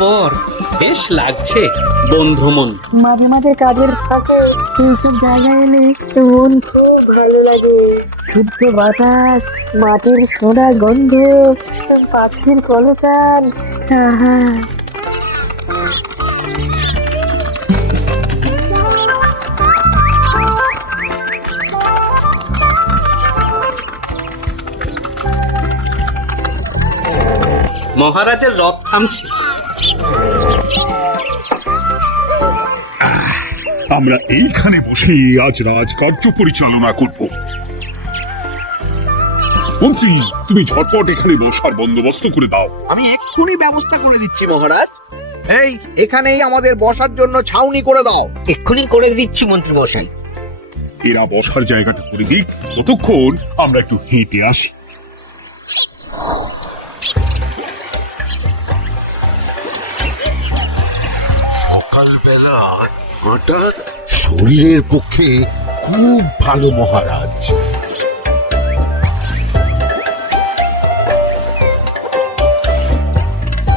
পর বেশ লাগছে বন্ধু মন। মাঝে মাঝে কাজের ফাঁকে এইসব জায়গায় এলে মন খুব ভালো লাগে। শুদ্ধ বাতাস, মাটির সোনা গন্ধ, পাখির কলতান, আহা। মহারাজের রথ থামছে। আমরা এইখানে বসে আজ রাজকার্য পরিচালনা করব। মন্ত্রী, তুমি ঝটপট এখানে বসার বন্দোবস্ত করে দাও। আমি এক্ষুনি ব্যবস্থা করে দিচ্ছি মহারাজ। এই এখানেই আমাদের বসার জন্য ছাউনি করে দাও। এক্ষুনি করে দিচ্ছি মন্ত্রী মশাই। এরা বসার জায়গাটা করে দিক, ততক্ষণ আমরা একটু হেঁটে আসি। সকালবেলা হাঁটা শরীরের পক্ষে খুব ভালো মহারাজ।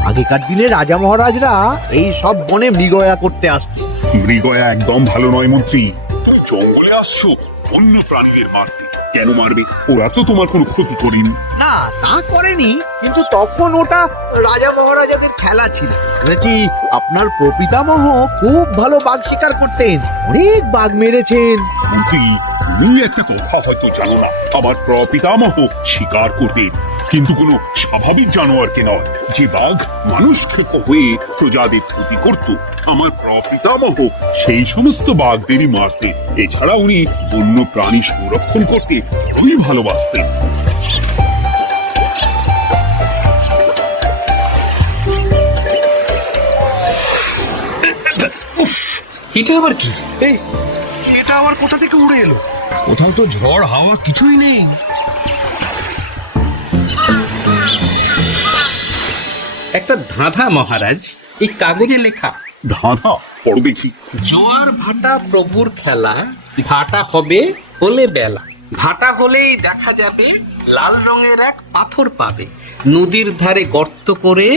আগেকার দিনে রাজা মহারাজরা এই সব বনে মৃগয়া করতে আসতেন। মৃগয়া একদম ভালো নয় মন্ত্রী। তুমি জঙ্গলে আসছো অন্য প্রাণীদের মারতে। কেন মারবে? ওরা তো তোমার কোনো ক্ষতি করেনি। না, তা করেনি, কিন্তু তখন ওটা রাজা মহারাজাদের খেলা ছিল। শুনেছি আপনার প্রপিতামহ খুব ভালো বাঘ শিকার করতেন, অনেক বাঘ মেরেছেন। মন্ত্রী, তুমি একটা কথা হয়তো জানো না। আমার প্রপিতামহ শিকার করতেন, কিন্তু কোনো স্বাভাবিক জানোয়ারকে নয়। যে বাঘ মানুষ খেকো হয়ে প্রজাদের ক্ষতি করত, আমার প্রপিতামহ সেই সমস্ত বাঘদেরই মারতেন। এছাড়া উনি বন্য প্রাণী সংরক্ষণ করতে বড়ই ভালোবাসতেন। এটা আবার কি? এই এটা আবার কোথা থেকে উড়ে এলো? কোথাও তো ঝড় হাওয়া কিছুই নেই। একটা ধাঁধা মহারাজ, এই কাগজে লেখা। ধাঁধা? পড়ো দেখি। জোয়ার ভাটা প্রভুর খেলা, ভাটা হবে হলে বেলা, ভাটা হলেই দেখা যাবে লাল রঙের এক পাথর পাবে, নদীর ধারে গর্ত করে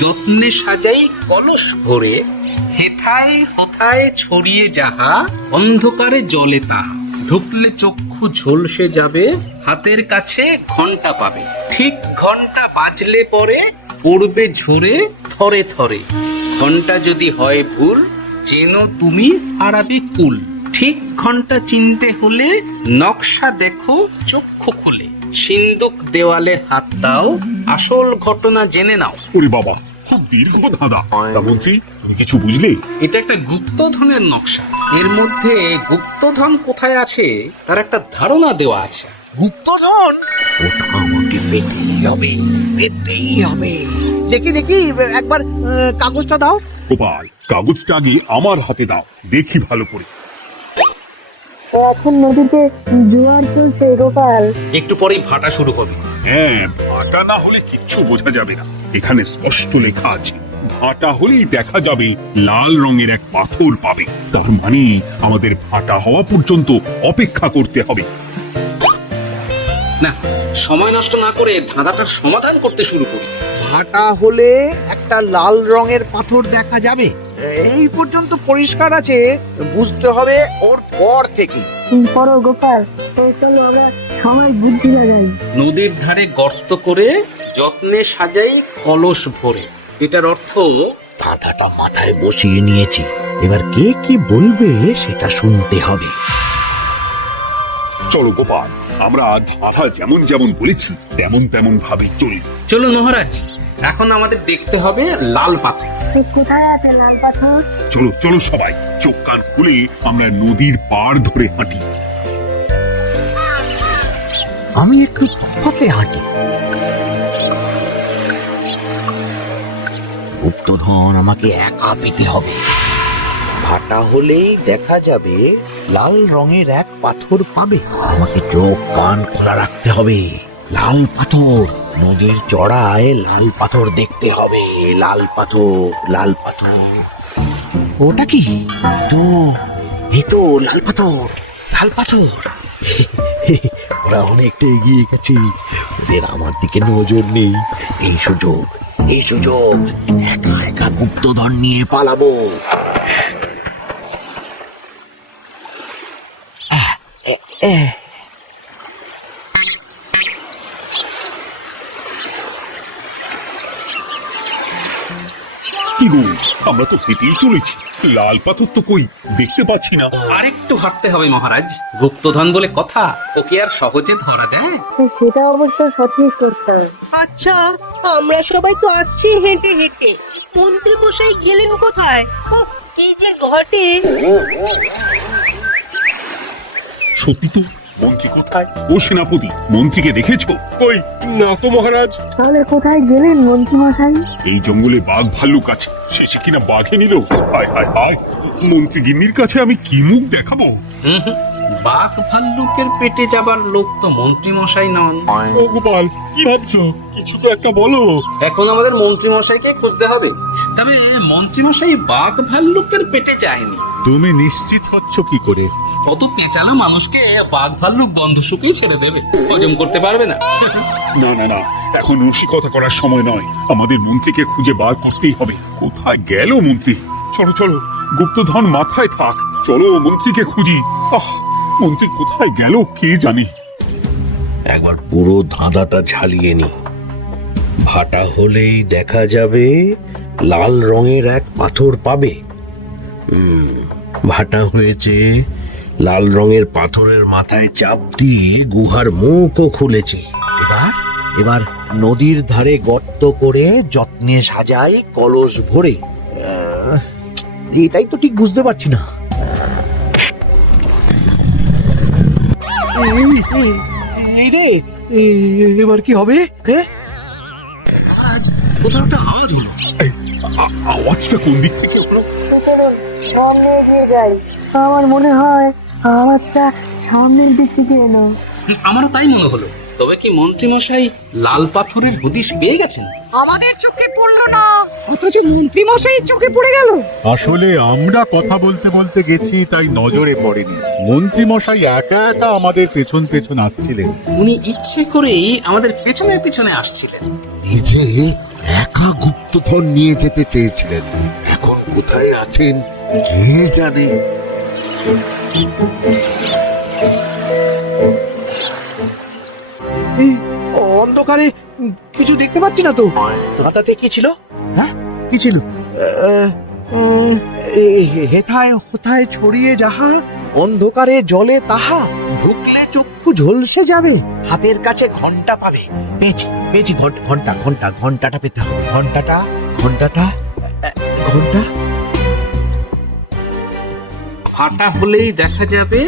যত্নে সাজাই কলস ভরে, হেথায় হথায় ছড়িয়ে যাহা অন্ধকারে জলে তাহা, ঢুকলে চক্ষু ঝলসে যাবে, হাতের কাছে ঘন্টা পাবে, ঠিক ঘন্টা বাজলে পরে পড়বে ঝরে থরে থরে, ঘন্টা যদি হয় ভুল যেন তুমি হারাবে কুল, ঠিক ঘন্টা চিনতে হলে নকশা দেখো চক্ষু খুলে, সিন্দুক দেওয়ালে হাত দাও আসল ঘটনা জেনে নাও। ওরে বাবা, খুব দীর্ঘ ধাঁধা। তা মন্ত্রী, তুমি কিছু বুঝলে? এটা একটা গুপ্তধনের নকশা। এর মধ্যে গুপ্তধন কোথায় আছে তার একটা ধারণা দেওয়া আছে। গুপ্তধন? ওটা আমাকে পেতেই হবে, পেতেই হবে। দেখি দেখি একবার কাগজটা দাও। গোপাল, কাগজটা আগে আমার হাতে দাও, দেখি ভালো করে। এখন নদীতে জোয়ার চলছে গোপাল। একটু পরেই ভাটা শুরু হবে। হ্যাঁ, ভাটা না হলে কিচ্ছু বোঝা যাবে না। এখানে স্পষ্ট লেখা আছে, ভাটা হলেই দেখা যাবে লাল রঙের এক পাথর পাবে। তার মানে আমাদের ভাটা হওয়া পর্যন্ত অপেক্ষা করতে হবে। না, সময় নষ্ট না করে ধাঁধাটার সমাধান করতে শুরু করি। ভাটা হলে একটা লাল রঙের পাথর দেখা যাবে, এই পর্যন্ত পরিষ্কার আছে। বুঝতে হবে ওর পর থেকে। পড়ো গোপাল, চলো আমরা সবাই বুদ্ধি লাগাই। নদীর ধারে গর্ত করে যত্নে সাজাই কলস ভরে। এটার অর্থ ধাঁধাটা মাথায় বসিয়ে নিয়েছি, এবার কে কি বলবে সেটা শুনতে হবে। চলো গোপাল, আমরা ধাঁধা যেমন যেমন বলেছি তেমন তেমন ভাবে চলি। চলুন মহারাজ, এখন আমাদের দেখতে হবে লাল পাথর। কোথায় আছে লাল পাথর? চলো চলো সবাই, চোখ কান খুলে আমরা নদীর পাড় ধরে হাঁটি। আমি একটু তফাতে হাঁটি। গুপ্তধন আমাকে একা পেতে হবে। ভাটা হলেই দেখা যাবে লাল রঙের এক পাথর পাবে। আমাকে চোখ কান খোলা রাখতে হবে। লাল পাথর, নদীর চড়ায় লাল পাথর দেখতে হবে। লাল পাথর, লাল পাথর। ওটা কি? তো এই তো লাল পাথর, লাল পাথর। ওরা অনেকটা এগিয়ে গেছে, ওদের আমার দিকে নজর নেই। এই সুযোগ, এই সুযোগ একা একা গুপ্তধন নিয়ে পালাবো। কি গো, আমরা তো হেঁটেই চলেছি, লাল পাথর তো কই দেখতে পাচ্ছি না। আরেকটু হাঁটতে হবে মহারাজ, গুপ্তধন বলে কথা, ওকে আর সহজে ধরা দেয়? সেটা অবশ্য সঠিক করতাম। আচ্ছা, আমরা সবাই তো আসছি হেঁটে হেঁটে, মন্ত্রী মশাই গেলেন কোথায়? ও, এই যে ঘটে। সত্যি তো, মন্ত্রী কোথায়? ও সেনাপতি, মন্ত্রীকে দেখেছো? কই না তো মহারাজ। তাহলে কোথায় গেলেন মন্ত্রী মশাই? এই জঙ্গলে বাঘ ভাল্লুক আছে, শেষে কিনা বাঘে নিল। হায় হায় হায়, মন্ত্রী গিন্নির কাছে আমি কি মুখ দেখাবো? হুম, বাঘ ভাল্লুকের পেটে যাবার লোক তো মন্ত্রী মশাই নন। ও গোপাল, কি ভাবছো? কিছু তো একটা বলো। এখন আমাদের মন্ত্রী মশাইকে খুঁজতে হবে। তবে মন্ত্রী মশাই বাঘ ভাল্লুকের পেটে যায়নি। তুমি নিশ্চিত হচ্ছ কি করে? ও তো পেঁচালো মানুষকে বাঘ ভাল্লুক গন্ধ শুকেই ছেড়ে দেবে, হজম করতে পারবে না। না না না, এখন রসিকতা করার সময় নয়, আমাদের মন্ত্রীকে খুঁজে বার করতেই হবে। কোথায় গেল মন্ত্রী? চলো চলো, গুপ্তধন মাথায় থাক, চলো মন্ত্রীকে খুঁজি। আহ, মন্ত্রী কোথায় গেল কে জানে। একবার পুরো ধাঁধাটা ঝালিয়ে নি। ভাটা হলেই দেখা যাবে লাল রঙের এক পাথর পাবে। ভাটা হয়েছে, লাল রঙের পাথরের মাথায় চাপ দিয়ে গুহার মুখও খুলেছে। এবার এবার নদীর ধারে গর্ত করে যত্নে সাজায় কলস ভরে। এটাই তো ঠিক বুঝতে পারছি না। এবার কি হবে? কোথাও একটা আওয়াজ হলো। আওয়াজটা কোন দিক থেকে হলো? চলুন সামনে এগিয়ে যাই। আমার মনে হয় আওয়াজটা সামনের দিক থেকে এলো। আমারও তাই মনে হলো। তবে কি মন্ত্রী মশাই লাল পাথরের হদিশ পেয়ে গেছেন? আমাদের চোখে পড়লো না, অথচ মন্ত্রী মশাই চোখে পড়ে গেল। আসলে আমরা কথা বলতে বলতে গেছি, তাই নজরে পড়েনি। মন্ত্রী মশাই একা একা আমাদের পেছন পেছন আসছিলেন। উনি ইচ্ছে করেই আমাদের পেছনে পেছনে আসছিলেন। এই যে একা গুপ্তধন নিয়ে যেতে চেয়েছিলেন, এখন কোথায় আছেন কে জানে। অন্ধকারে কিছু দেখতে পাচ্ছি না তো। দাঁতাতে কি ছিল? হ্যাঁ, কি ছিল? হেথায় হোথায় ছড়িয়ে যাহা, অন্ধকারে জলে তাহা, ঢুকলে চক্ষু ঝলসে যাবে, হাতের কাছে ঘন্টা পাবে। পেয়েছি পেয়েছি, ঘন্টা ঘন্টা ঘন্টাটা পেতে হবে। ঘন্টাটা ঘন্টাটা ঘন্টা। ভাটা হলেই দেখা যাবে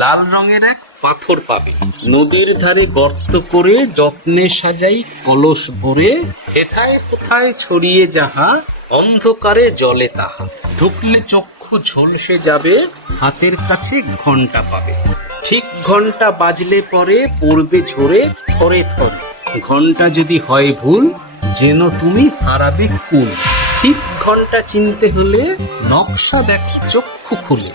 লাল রঙের এক পাথর পাবে, নদীর ধারে গর্ত করে যত্নে সাজাই কলস ভরে, হেথায় কোথায় ছড়িয়ে যাহা, অন্ধকারে জলে তাহা, ঢুকলে চক্ষু ঝলসে যাবে, হাতের কাছে ঘন্টা পাবে। ঠিক ঘন্টা বাজলে পরে পড়বে ঝরে থরে থরে, ঘন্টা যদি হয় ভুল যেন তুমি হারাবে কুল। ঠিক ঘন্টা চিনতে হলে নকশা দেখ চক্ষু খুলে,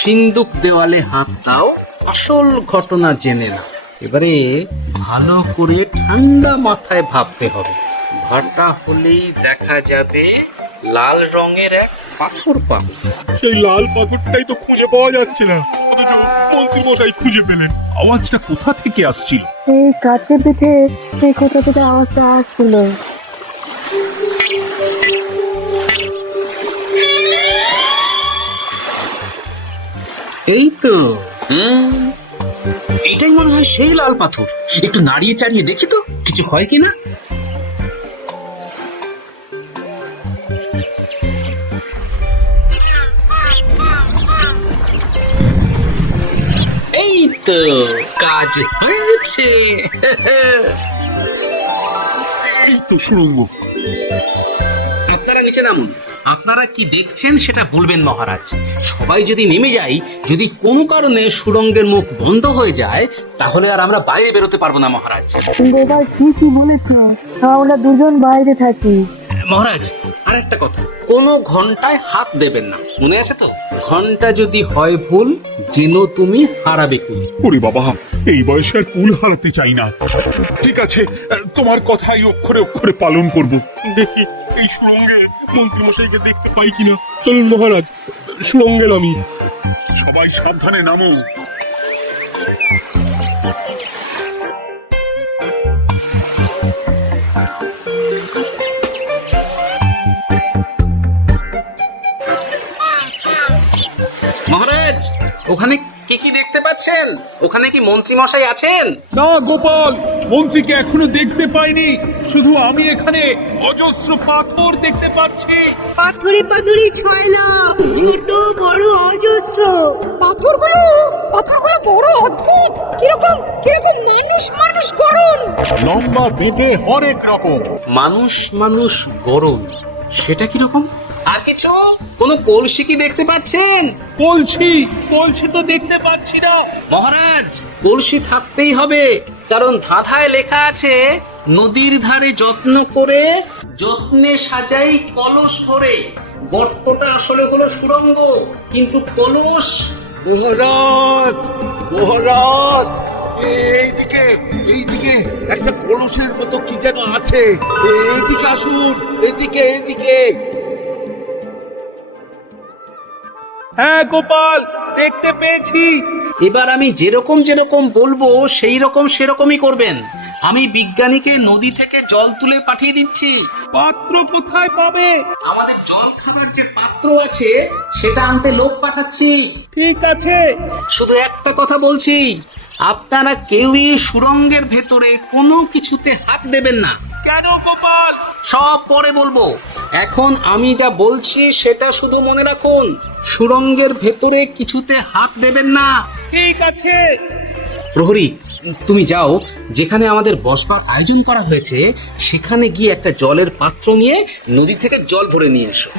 সিন্দুক দেওয়ালে হাত দাও, আসল ঘটনা জেনে নাও। এবারে ভালো করে ঠান্ডা মাথায় ভাবতে হবে। ভাটা হলেই দেখা যাবে লাল রঙের এক পাথর পাবে। সেই লাল পাথরটাই তো খুঁজে পাওয়া যাচ্ছে না, অথচ মন্ত্রী মশাই খুঁজে পেলেন। আওয়াজটা কোথা থেকে আসছিল? এই কাছে পিঠে এই কোথা থেকে আওয়াজটা আসছিল। এই তো, এটাই মনে হয় সেই লাল পাথর। একটু নাড়িয়ে চাড়িয়ে দেখি তো কিছু হয় কিনা। এই তো, কাজ হয়েছে। এই তো সুড়ঙ্গ। আপনারা নিচে নামুন। আপনারা কি দেখছেন সেটা বলবেন মহারাজ। সবাই যদি নেমে যাই, যদি কোনো কারণে সুড়ঙ্গের মুখ বন্ধ হয়ে যায়, তাহলে আর আমরা বাইরে বেরোতে পারবো না মহারাজ। এবার ঠিকই বলেছ, আমরা দুজন বাইরে থাকি। মহারাজ, আর একটা কথা, কোনো ঘন্টায় হাত দেবেন না, মনে আছে তো? ঘন্টা যদি হয় ভুল যেন তুমি হারাবে কুল। ওরে বাবা, এই বয়সে আর কুল হারাতে চাই না। ঠিক আছে, তোমার কথাই অক্ষরে অক্ষরে পালন করব। দেখি এই সুরঙ্গে মন্ত্রী মশাইকে দেখতে পাই কিনা। চলুন মহারাজ, সুরঙ্গে নামি। সবাই সাবধানে নামো। মহারাজ, ওখানে কি কি দেখতে পাচ্ছেন? ওখানে কি মন্ত্রী মশাই আছেন? না গোপাল, মন্ত্রীকে এখনো দেখতে পাইনি। শুধু আমি এখানে অজস্র পাথর দেখতে পাচ্ছি। পাথরে পাথরে ছয়লা, ছোট বড় অজস্র। পাথরগুলো বড় অদ্ভুত, কিরকম কিরকম মানুষ মানুষ গড়ন। লম্বা বেঁটে হরেক রকম। মানুষ মানুষ গরম, সেটা কিরকম? আর কিছু? কোনো কলসি কি দেখতে পাচ্ছেন? কলসি তো দেখতে পাচ্ছি না। মহারাজ, কলসি থাকতেই হবে, কারণ ধাঁধায় লেখা আছে নদীর ধারে যত্ন করে যত্নে সাজাই কলস ভরে। গর্তটা আসলে হলো সুড়ঙ্গ, কিন্তু কলস। মহারাজ, মহারাজ, এইদিকে এইদিকে একটা কলসের মতো কি যেন আছে। এইদিকে আসুন, এদিকে এদিকে। হ্যাঁ গোপাল, দেখতে পেয়েছি। এবার আমি যেরকম যেরকম বলবো সেই রকম সেরকমই করবেন। আমি বিজ্ঞানীকে নদী থেকে জল তুলে পাঠিয়ে দিচ্ছি। পাত্র কোথায় পাবে? আমাদের জল খাবার যে পাত্র আছে সেটা আনতে লোক পাঠাচ্ছি। ঠিক আছে। শুধু একটা কথা বলছি, আপনারা কেউই সুড়ঙ্গের ভেতরে কোনো কিছুতে হাত দেবেন না। কেন গোপাল? সব পরে বলবো, এখন আমি যা বলছি সেটা শুধু মনে রাখুন। সুড়ঙ্গের ভেতরে কিছুতে হাত দেবেন না। ঠিক আছে। প্রহরী, তুমি যাও, যেখানে আমাদের বসবার আয়োজন করা হয়েছে সেখানে গিয়ে একটা জলের পাত্র নিয়ে নদী থেকে জল ভরে নিয়ে এসো।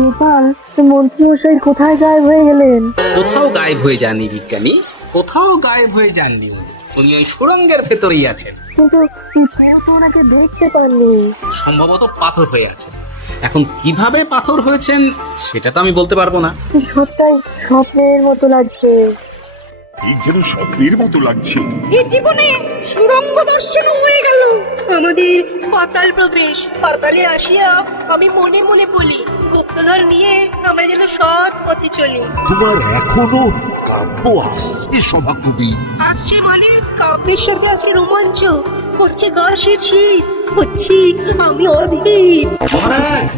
গোপাল, মন্ত্রী মশাই কোথায় গায়েব হয়ে গেলেন? কোথাও গায়েব হয়ে যাননি বিজ্ঞানী, কোথাও গায়েব হয়ে যাননি উনি ওই সুড়ঙ্গের ভেতরেই আছেন। কিন্তু কেউ তো ওনাকে দেখতে পাননি। সম্ভবত পাথর হয়ে আছে। এখন কিভাবে পাথর হয়েছেন সেটা তো আমি বলতে পারবো না। সবটাই স্বপ্নের মতো লাগছে। ঠিক যেন স্বপ্নের মতো লাগছে। এই জীবনে সুরঙ্গ দর্শন হয়ে গেল। আমাদের পাতাল প্রবেশ। পাতালে আসিয়া আমি মনে মনে বলি, গুপ্তধর নিয়ে আমরা যেন সৎ পথে চলি। তোমার এখনো কাব্য আসছে সভাকবি। আসছে মানে কাব্যের সাথে আছে রোমাঞ্চ, করছে ঘাসের শীত, হচ্ছি আমি অধীর। মহারাজ,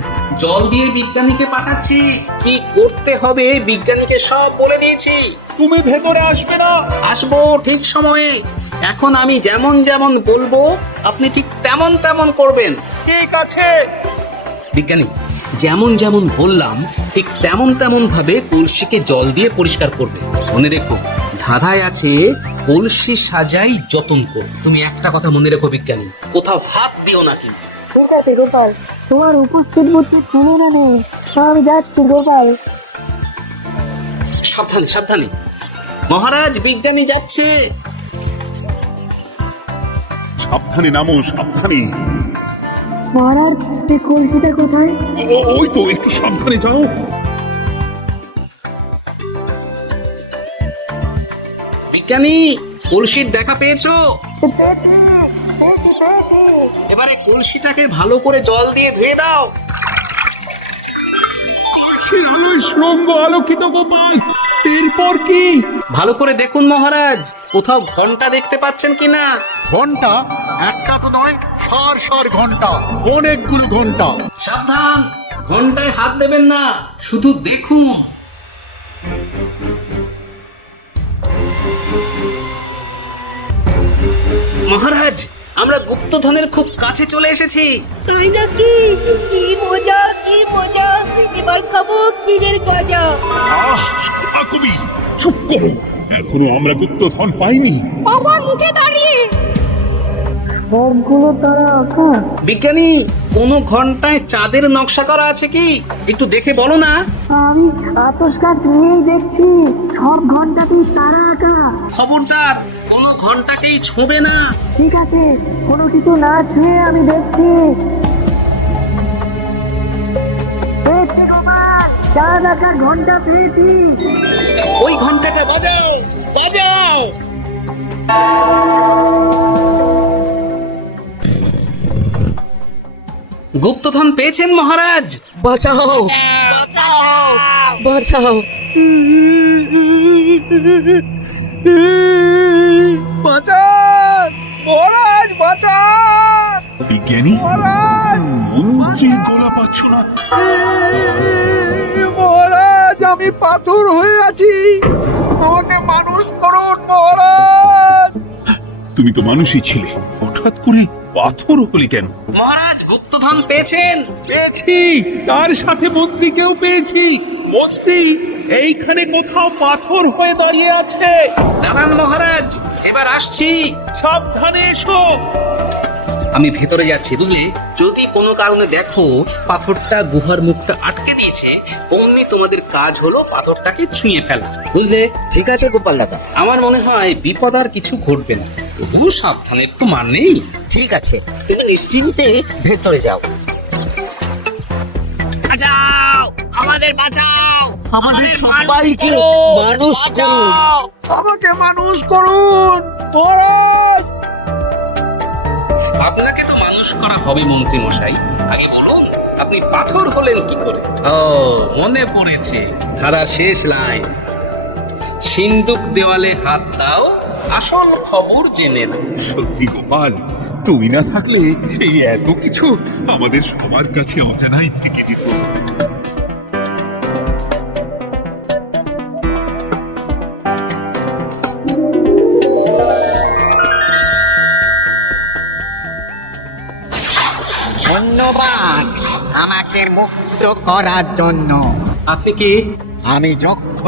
জল দিয়ে বিজ্ঞানীকে পাঠাচ্ছি। কি করতে হবে বিজ্ঞানীকে সব বলে দিয়েছি। তুমি ভেতরে আসবে না? আসবো ঠিক সময়ে। এখন আমি যেমন যেমন বলবো আপনি ঠিক তেমন তেমন করবেন। ঠিক আছে। বিজ্ঞানী, যেমন যেমন বললাম ঠিক তেমন তেমন ভাবে কলসিকে জল দিয়ে পরিষ্কার করবে। মনে রেখো, ধাঁধায় আছে কলসি সাজাই যতন কর। তুমি একটা কথা মনে রেখো বিজ্ঞানী, কোথাও হাত দিও না কিন্তু। ঠিক আছে গোপাল, তোমার উপস্থিত বুদ্ধি শুনে না নেই। আমি যাচ্ছি গোপাল। সাবধানে সাবধানে। মহারাজ, বিজ্ঞানী যাচ্ছে। সাবধানে নামো, সাবধানে। মহারাজ, এই কলসিটা কোথায়? ওই তো, একটু সাবধানে যাও। বিজ্ঞানী, কলসির দেখা পেয়েছো? পেয়েছি, পেয়েছি, পেয়েছি। এবারে কলসিটাকে ভালো করে জল দিয়ে ধুয়ে দাও। কলসির আলোয় সুড়ঙ্গ আলোকিত গোপাল। এরপর কি? ভালো করে দেখুন মহারাজ, কোথাও ঘন্টা দেখতে পাচ্ছেন কিনা? ঘন্টা একটা তো নয়, সার সার ঘন্টা, অনেকগুলো ঘন্টা। সাবধান, ঘন্টায় হাত দেবেন না, শুধু দেখুন। মহারাজ, আমরা গুপ্তধনের খুব কাছে চলে এসেছি। তাই নাকি? কি মজা, কি মজা। এবার খাবো ক্ষীরের গজা। কবি চুপ করো, এখনো আমরা গুপ্তধন পাইনি। বাবার মুখে দাঁড়িয়ে সবগুলো তারা আঁকা। বিজ্ঞানী, কোন ঘন্টায় চাঁদের নকশা করা আছে কি? একটু দেখে বলো না। আমি আতস কাজ নিয়েই দেখছি, সব ঘন্টাতেই তারা আঁকা। খবরদার, কোন ঘন্টাকেই ছোঁবে না। ঠিক আছে, কোনো কিছু না ছুঁয়ে আমি দেখছি। পেয়েছি গোপাল, চা রাখার ঘন্টা পেয়েছি। ওই ঘন্টাটা বাজাও, বাজাও। গুপ্তধন পেয়েছেন মহারাজ? বাঁচাও, বাঁচাও, বাঁচাও। বাঁচান মহারাজ, বাঁচান বিজ্ঞানী মন্ত্রীর গলা পাচ্ছ না? মহারাজ, আমি পাথর হয়ে আছি, আমাকে মানুষ করুন মহারাজ। তুমি তো মানুষই ছিলে, হঠাৎ করে পাথর হলে কেন? মহারাজ, গুপ্তধন পেয়েছেন? পেয়েছি, তার সাথে মন্ত্রীকেও পেয়েছি। মন্ত্রী এইখানে কোথাও পাথর হয়ে দাঁড়িয়ে আছে। দাঁড়ান মহারাজ, এবার আসছি। সাবধানে এসো। আমি ভেতরে যাচ্ছি, বুঝলে? যদি কোনো কারণে দেখো পাথরটা গুহার মুখটা আটকে দিয়েছে, অমনি তোমাদের কাজ হলো পাথরটাকে ছুঁয়ে ফেলা, বুঝলে? ঠিক আছে গোপাল দাদা। আমার মনে হয় বিপদ আর কিছু ঘটবে না, তবুও সাবধানের তো মান নেই। ঠিক আছে, তুমি নিশ্চিন্তে ভেতরে যাও। বাঁচাও, আমাদের বাঁচাও, আমাদের সবাইকে মানুষ করুন। আমাকে মানুষ করুন মহারাজ। আপনাকে তো মানুষ করা হবে মন্ত্রী মশাই, আগে বলুন আপনি পাথর হলেন কি করে? ও, মনে পড়েছে, ধারা শেষ লাইন। সিন্দুক দেওয়ালে হাত দাও, আসল খবর জেনে নাও। সত্যি গোপাল, তুমি না থাকলে এই এত কিছু আমাদের সবার কাছে অজানাই থেকে যেত। ধন্যবাদ আমাকে মুক্ত করার জন্য। আপনি কি? আমি যক্ষ।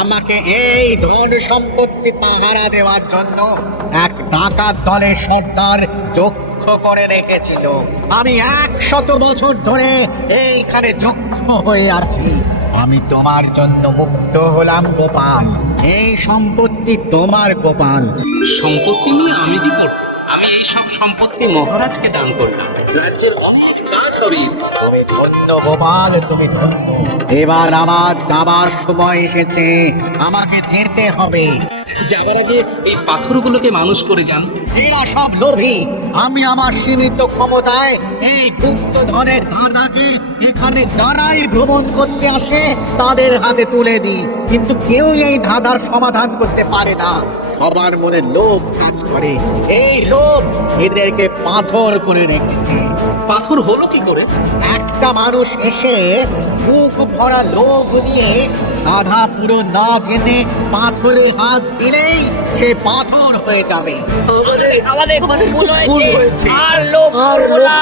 আমাকে এই ধন সম্পত্তি পাহারা দেওয়ার জন্য এক ডাকাত দলের সর্দার যক্ষ করে রেখেছিল। আমি 100 বছর ধরে এইখানে যক্ষ হয়ে আছি। আমি তোমার জন্য মুক্ত হলাম গোপাল। এই সম্পত্তি তোমার গোপাল। সম্পত্তি নিয়ে আমি দিব? আমি এই সব সম্পত্তি মহারাজকে দান করলাম, রাজ্যের অনেক কাজ হবে। তুমি ধন্য গোপাল, তুমি ধন্য। এবার আমার যাবার সময় এসেছে, আমাকে যেতে হবে। যাবার আগে এই পাথরগুলোকে মানুষ করে যান। এরা সব লোভী। আমি আমার সীমিত ক্ষমতায় এই গুপ্ত ধনের ধাঁধাকে এখানে যারাই ভ্রমণ করতে আসে তাদের হাতে তুলে দিই, কিন্তু কেউ এই ধাঁধার সমাধান করতে পারে না। সবার মনে লোভ কাজ করে, এই লোভ এদেরকে পাথর করে রেখেছে। পাথর হলো কি করে? একটা মানুষ এসে মুখ ভরা লোভ নিয়ে ধাঁধা পুরো না জেনে পাথরে হাত দিলেই সে পাথর হয়ে যাবে। আমাদের ভুল হয়েছে, আর লোভ করবো না,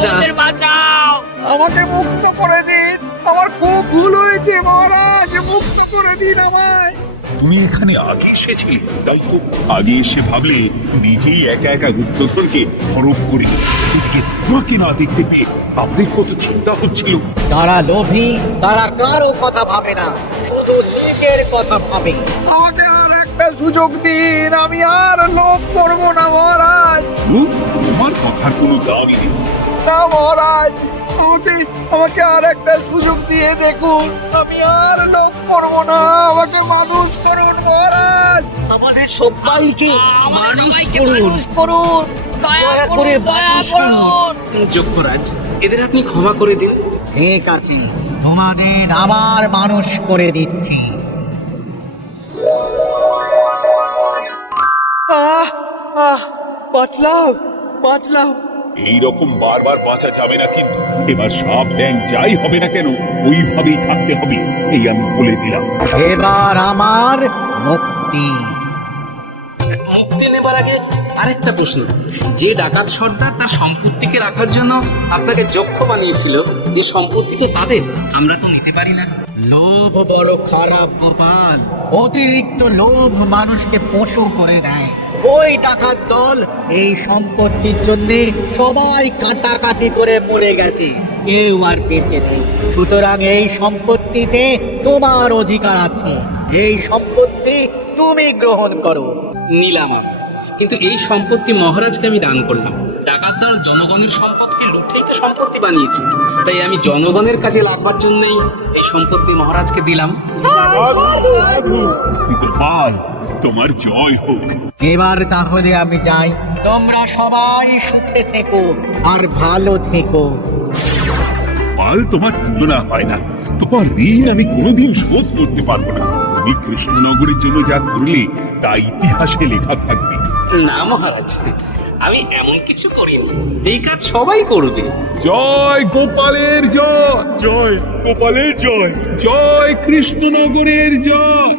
আমাদের বাঁচাও। আমাকে মুক্ত করে দিন, আমার খুব ভুল হয়েছে মহারাজ, মুক্ত করে দিন আমায়। তুমি এখানে আগে এসেছিলে, তাই তো আগে এসে ভাবলে নিজেই একা একা গুপ্তধনকে হরপ করি। এদিকে তোমাকে না দেখতে পেয়ে আমাদের কত চিন্তা হচ্ছিল। যারা লোভী তারা কারো কথা ভাবে না, শুধু নিজের কথা ভাবে। আমাকে আর একটা সুযোগ দিন, আমি আর লোভ করবো না মহারাজ। তোমার কথার কোনো দামই নেই। না মহারাজ, আমাকে আর একটা সুযোগ দিয়ে দেখুন, আমি আর লোভ করবো না, আমাকে মানুষ করুন মহারাজ। আমাদের সবাইকে মানুষ করুন, দয়া করে দয়া করুন। যজ্ঞরাজ, এদের আপনি ক্ষমা করে দিন। ঠিক আছে, তোমাদের আবার মানুষ করে দিচ্ছি। বাঁচলাম। এইরকম বারবার বাঁচা যাবে না, কিন্তু এবার সাপ ব্যাং যাই হবে না কেন ওইভাবেই থাকতে হবে, এই আমি বলে দিলাম। এবার আমার মুক্তি। মুক্তি নেবার আগে আরেকটা প্রশ্ন, যে ডাকাত সর্দার তার সম্পত্তিকে রাখার জন্য আপনাকে যক্ষ বানিয়েছিল, এই সম্পত্তিকে তাদের, আমরা তো নিতে পারি না। লোভ বড় খারাপ গোপাল। অতিরিক্ত লোভ মানুষকে পশু করে দেয়। ওই টাকার দল এই সম্পত্তির জন্য সবাই কাটাকাটি করে মরে গেছে, কেউ আর বেঁচে নেই। সুতরাং এই সম্পত্তিতে তোমার অধিকার আছে। এই সম্পত্তি তুমি গ্রহণ করো। নিলাম আমি, কিন্তু এই সম্পত্তি মহারাজকে আমি দান করলাম, ডাকাত দল জনগণের সম্পদকে লুটেই তো সম্পত্তি বানিয়েছে, তাই আমি জনগণের কাজে লাগবার জন্যই এই সম্পত্তি মহারাজকে দিলাম। গোপাল, তোমার জয় হোক। এবার তাহলে আমি যাই, তোমরা সবাই সুখে থেকো আর ভালো থেকো। গোপাল, তোমার তুলনা হয় না। তোমার ঋণ আমি কোনোদিন শোধ করতে পারবো না। তুমি কৃষ্ণনগরের জন্য যা করলে তা ইতিহাসে লেখা থাকবে। না মহারাজ, আমি এমন কিছু করিনি, এই কাজ সবাই করবে। জয় গোপালের জয়, জয় গোপালের জয়, জয় কৃষ্ণনগরের জয়।